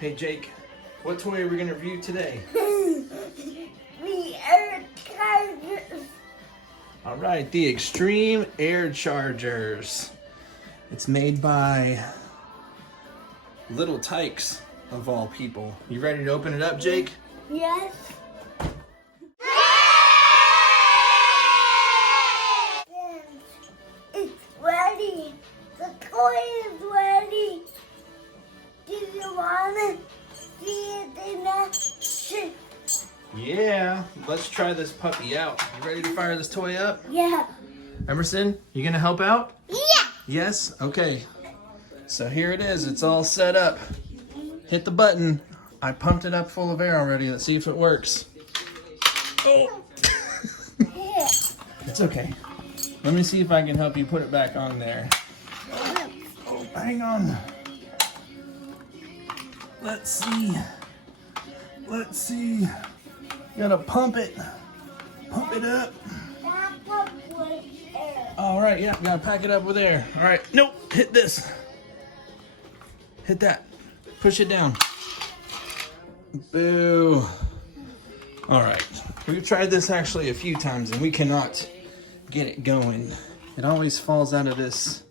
Hey Jake, what toy are we gonna review today? The air chargers. All right, the Xtreme Air Chargers. It's made by Little Tykes, of all people. You ready to open it up, Jake? Yes. It's ready. The toy is ready. Do you want to see it in action? Yeah, let's try this puppy out. You ready to fire this toy up? Yeah. Emerson, you gonna help out? Yeah. Yes? Okay. So here it is, it's all set up. Hit the button. I pumped it up full of air already. Let's see if it works. Oh. Yeah. It's okay. Let me see if I can help you put it back on there. Oh, hang on. Let's see. Let's see. Gotta pump it. Pump it up. Back up with air. All right, yeah, gotta pack it up with air. All right, nope, hit this. Hit that. Push it down. Boo. All right, we've tried this actually a few times and we cannot get it going. It always falls out of this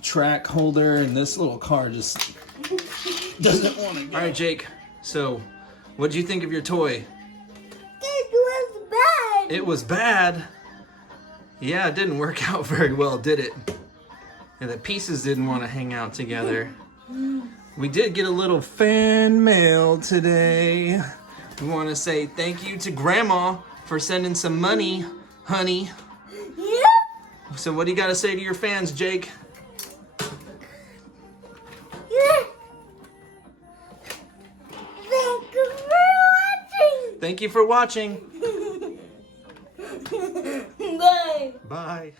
track holder and this little car just doesn't want to go. All right, Jake, so what did you think of your toy? It was bad. It was bad. Yeah, it didn't work out very well, did it? And the pieces didn't want to hang out together. We did get a little fan mail today. We want to say thank you to Grandma for sending some money, honey. Yeah. So what do you got to say to your fans, Jake? Yeah. Thank you for watching. Thank you for watching. Bye. Bye.